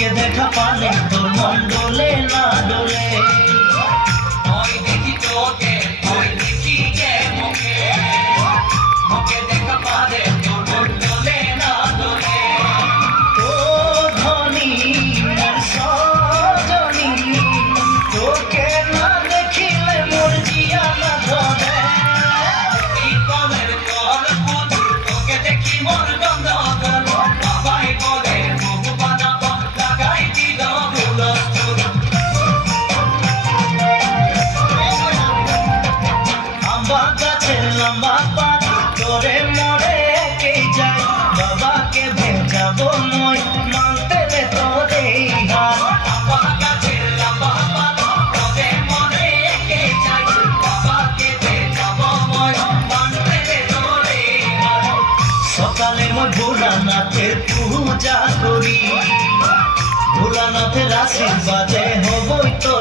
তোকে দেখা পালে তোর মন ডোলে না ডোলে ওই দেখি তোকে ওই দেখি কে মুখে মুখে দেখা পালে তোর মন ডোলে না ডোলে ও ধনী মোর সজনী তোকে না দেখিলে মোর জিয়া না ধরে এই কলের কল ফুল তোকে দেখি মন গন্ধ কর বাবাই বলে বহু বানাবো লাগাই দিল হুলস্থুল আম্বা গাছের লম্বা পাত তোরে মরে একেই যায় বাবাকে ভেজাবো মই মানতে রে তোরে হাত আম্বা গাছের লম্বা পাত তোরে মনে একে যাই বাবাকে ভেজাবো মই মানতে রে তোরে হাত সকালে মই ভোলানাথের পূজা করি ভোলানাথের আশীর্বাদে হবই তো